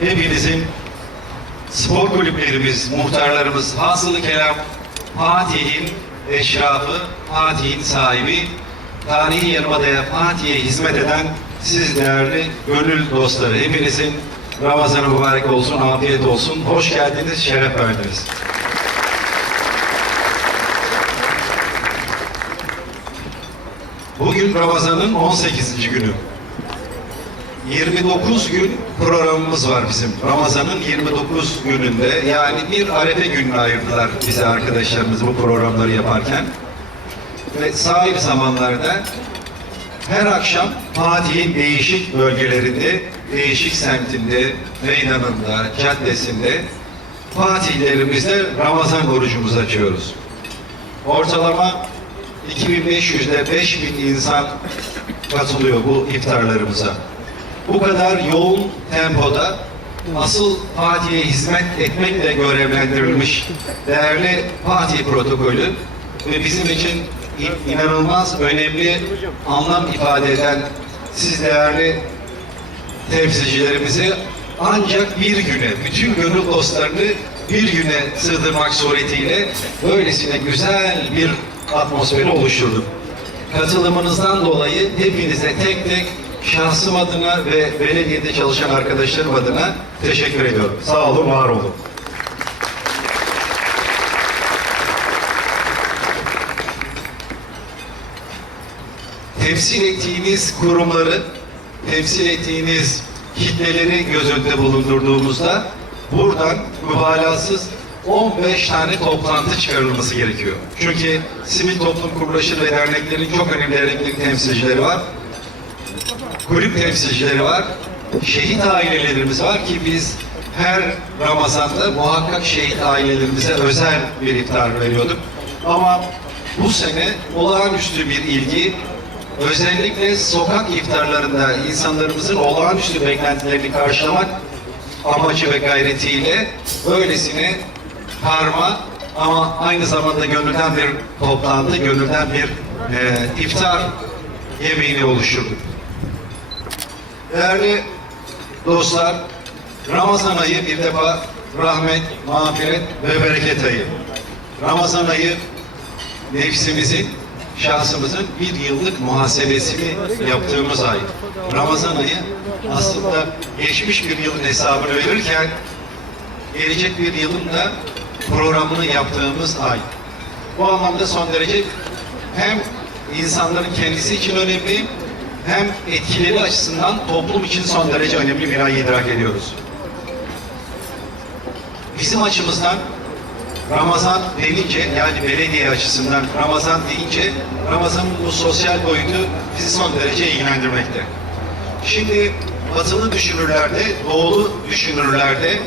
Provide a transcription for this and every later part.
hepinizin spor kulüplerimiz, muhtarlarımız, hasılı kelam Fatih'in eşrafı, Fatih'in sahibi, tarihi yarımadaya Fatih'e hizmet eden siz değerli gönül dostları. Hepinizin Ramazanı mübarek olsun, afiyet olsun. Hoş geldiniz, şeref verdiniz. Bugün Ramazan'ın 18. günü. 29 gün programımız var bizim. Ramazan'ın 29 gününde yani bir arefe gününü ayırdılar bize arkadaşlarımız bu programları yaparken. Ve sahip zamanlarda her akşam Fatih'in değişik bölgelerinde, değişik semtinde, meydanında, caddesinde Fatihlerimizle Ramazan orucumuzu açıyoruz. Ortalama 2500 ile 5000 insan katılıyor bu iftarlarımıza. Bu kadar yoğun tempoda asıl Fatih'e hizmet etmekle görevlendirilmiş değerli Fatih protokolü ve bizim için in- inanılmaz önemli anlam ifade eden siz değerli temsilcilerimizi ancak bir güne, bütün gönül dostlarını bir güne sığdırmak suretiyle böylesine güzel bir atmosferi oluşturduk. Katılımınızdan dolayı hepinize tek tek şahsım adına ve belediyede çalışan arkadaşlarım adına teşekkür ediyorum. Sağ olun, var olun. temsil ettiğiniz kurumları, temsil ettiğiniz kitleleri göz önünde bulundurduğumuzda buradan mübalağasız 15 tane toplantı çıkarılması gerekiyor. Çünkü sivil toplum kuruluşları ve derneklerin çok önemli derneklerin temsilcileri var. Kulüp temsilcileri var. Şehit ailelerimiz var ki biz her Ramazan'da muhakkak şehit ailelerimize özel bir iftar veriyorduk. Ama bu sene olağanüstü bir ilgi, özellikle sokak iftarlarında insanlarımızın olağanüstü beklentilerini karşılamak amacı ve gayretiyle böylesine karma ama aynı zamanda gönülden bir toplantı, gönülden bir e, iftar yemeğini oluşturduk. Değerli dostlar, Ramazan ayı bir defa rahmet, mağfiret ve bereket ayı. Ramazan ayı nefsimizin, şahsımızın bir yıllık muhasebesini yaptığımız ay. Ramazan ayı aslında geçmiş bir yılın hesabını verirken gelecek bir yılın da programını yaptığımız ay. Bu anlamda son derece hem insanların kendisi için önemli hem etkileri açısından toplum için son derece önemli bir ay idrak ediyoruz. Bizim açımızdan Ramazan denince yani belediye açısından Ramazan deyince Ramazan'ın bu sosyal boyutu bizi son derece ilgilendirmekte. Şimdi batılı düşünürlerde, doğulu düşünürlerde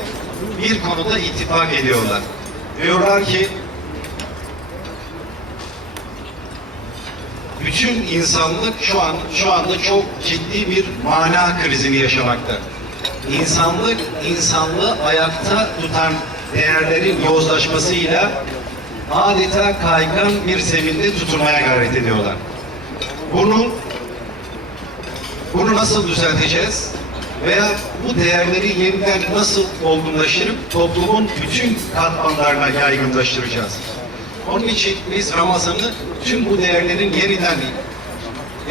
bir konuda ittifak ediyorlar. Diyorlar ki bütün insanlık şu an şu anda çok ciddi bir mana krizini yaşamakta. İnsanlık insanlığı ayakta tutan değerlerin yozlaşmasıyla adeta kaygan bir zeminde tutunmaya gayret ediyorlar. Bunu bunu nasıl düzelteceğiz? Veya bu değerleri yeniden nasıl olgunlaştırıp toplumun bütün katmanlarına yaygınlaştıracağız? Onun için biz Ramazan'ı tüm bu değerlerin yeniden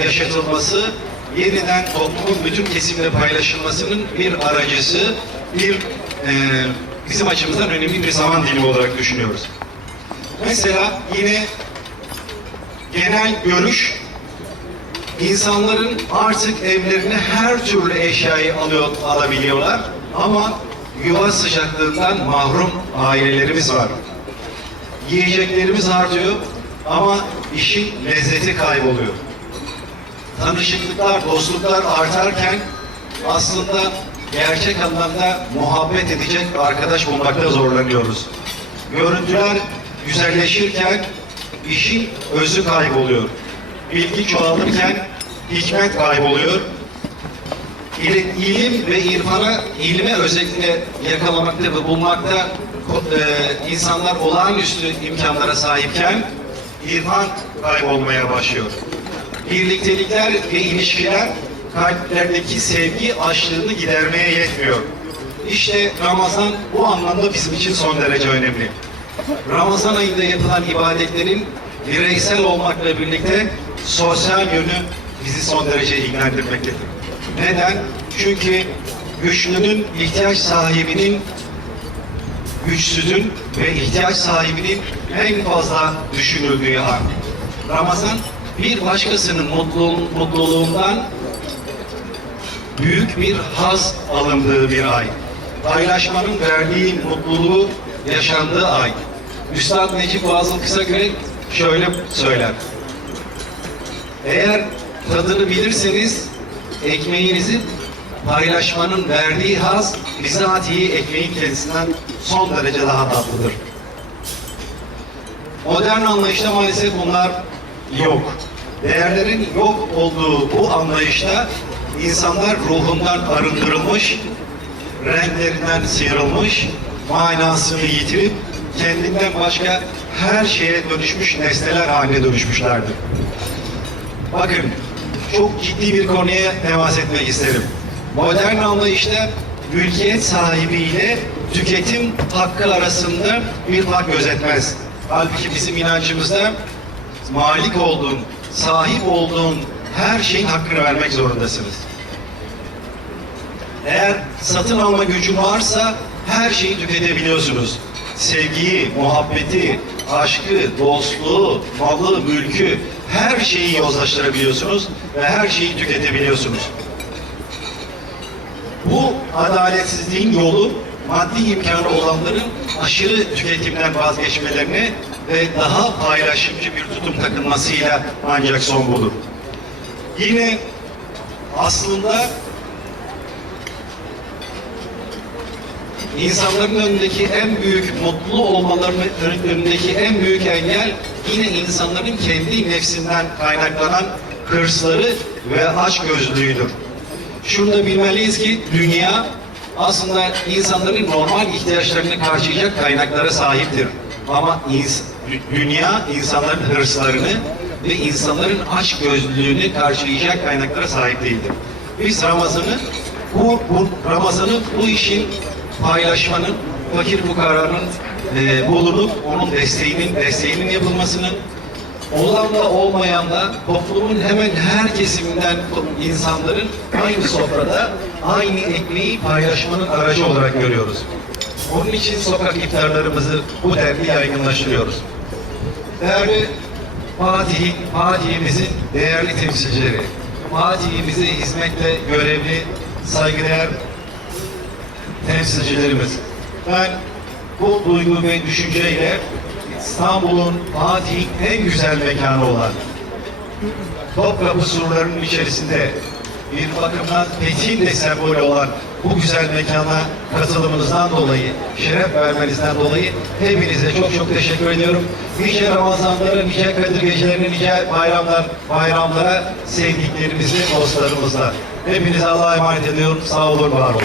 yaşatılması, yeniden toplumun bütün kesimle paylaşılmasının bir aracısı, bir e, bizim açımızdan önemli bir zaman dilimi olarak düşünüyoruz. Mesela yine genel görüş insanların artık evlerine her türlü eşyayı alıyor, alabiliyorlar ama yuva sıcaklığından mahrum ailelerimiz var. Yiyeceklerimiz artıyor ama işin lezzeti kayboluyor. Tanışıklıklar, dostluklar artarken aslında gerçek anlamda muhabbet edecek arkadaş bulmakta zorlanıyoruz. Görüntüler güzelleşirken işin özü kayboluyor. Bilgi çoğalırken hikmet kayboluyor. İli- İlim ve irfana, ilme özellikle yakalamakta ve bulmakta e, insanlar olağanüstü imkanlara sahipken irfan kaybolmaya başlıyor. Birliktelikler ve ilişkiler kalplerdeki sevgi açlığını gidermeye yetmiyor. İşte Ramazan bu anlamda bizim için son derece önemli. Ramazan ayında yapılan ibadetlerin bireysel olmakla birlikte sosyal yönü bizi son derece ilgilendirmektedir. Neden? Çünkü güçlünün ihtiyaç sahibinin güçsüzün ve ihtiyaç sahibinin en fazla düşünüldüğü an. Ramazan bir başkasının mutluluğun, mutluluğundan büyük bir haz alındığı bir ay. Paylaşmanın verdiği mutluluğu yaşandığı ay. Üstad Necip Fazıl Kısakürek şöyle söyler. Eğer tadını bilirseniz ekmeğinizin paylaşmanın verdiği haz bizatihi ekmeğin kendisinden son derece daha tatlıdır. Modern anlayışta maalesef bunlar yok. Değerlerin yok olduğu bu anlayışta insanlar ruhundan arındırılmış, renklerinden sıyrılmış, manasını yitirip kendinden başka her şeye dönüşmüş nesneler haline dönüşmüşlerdir. Bakın, çok ciddi bir konuya temas etmek isterim. Modern anlayışta mülkiyet sahibiyle tüketim hakkı arasında bir fark gözetmez. Halbuki bizim inancımızda malik olduğun, sahip olduğun her şeyin hakkını vermek zorundasınız. Eğer satın alma gücü varsa her şeyi tüketebiliyorsunuz. Sevgiyi, muhabbeti, aşkı, dostluğu, malı, mülkü her şeyi yozlaştırabiliyorsunuz ve her şeyi tüketebiliyorsunuz. Bu adaletsizliğin yolu maddi imkanı olanların aşırı tüketimden vazgeçmelerine ve daha paylaşımcı bir tutum takınmasıyla ancak son bulur. Yine aslında insanların önündeki en büyük mutlu olmalarının önündeki en büyük engel yine insanların kendi nefsinden kaynaklanan hırsları ve açgözlülüğüdür. Şunu da bilmeliyiz ki dünya aslında insanların normal ihtiyaçlarını karşılayacak kaynaklara sahiptir. Ama ins- dü- dünya insanların hırslarını ve insanların aç gözlülüğünü karşılayacak kaynaklara sahip değildir. Biz Ramazan'ı bu, bu Ramazan'ı bu işin paylaşmanın, fakir fukaranın e, bulunup onun desteğinin desteğinin yapılmasının olan da olmayan da toplumun hemen her kesiminden insanların aynı sofrada aynı ekmeği paylaşmanın aracı olarak görüyoruz. Onun için sokak iftarlarımızı bu denli yaygınlaştırıyoruz. Değerli Fatih'in, Fatih'imizin değerli temsilcileri, Fatih'imize hizmetle görevli, saygıdeğer temsilcilerimiz. Ben bu duygu ve düşünceyle İstanbul'un Fatih'in en güzel mekanı olan Topkapı surlarının içerisinde bir bakımdan fethin de sembolü olan bu güzel mekana katılımınızdan dolayı, şeref vermenizden dolayı hepinize çok çok teşekkür ediyorum. Nice Ramazanlara, nice Kadir Gecelerine, nice bayramlar, bayramlara sevdiklerimizi, dostlarımızla. Hepinize Allah'a emanet ediyorum. Sağ olun, var olun.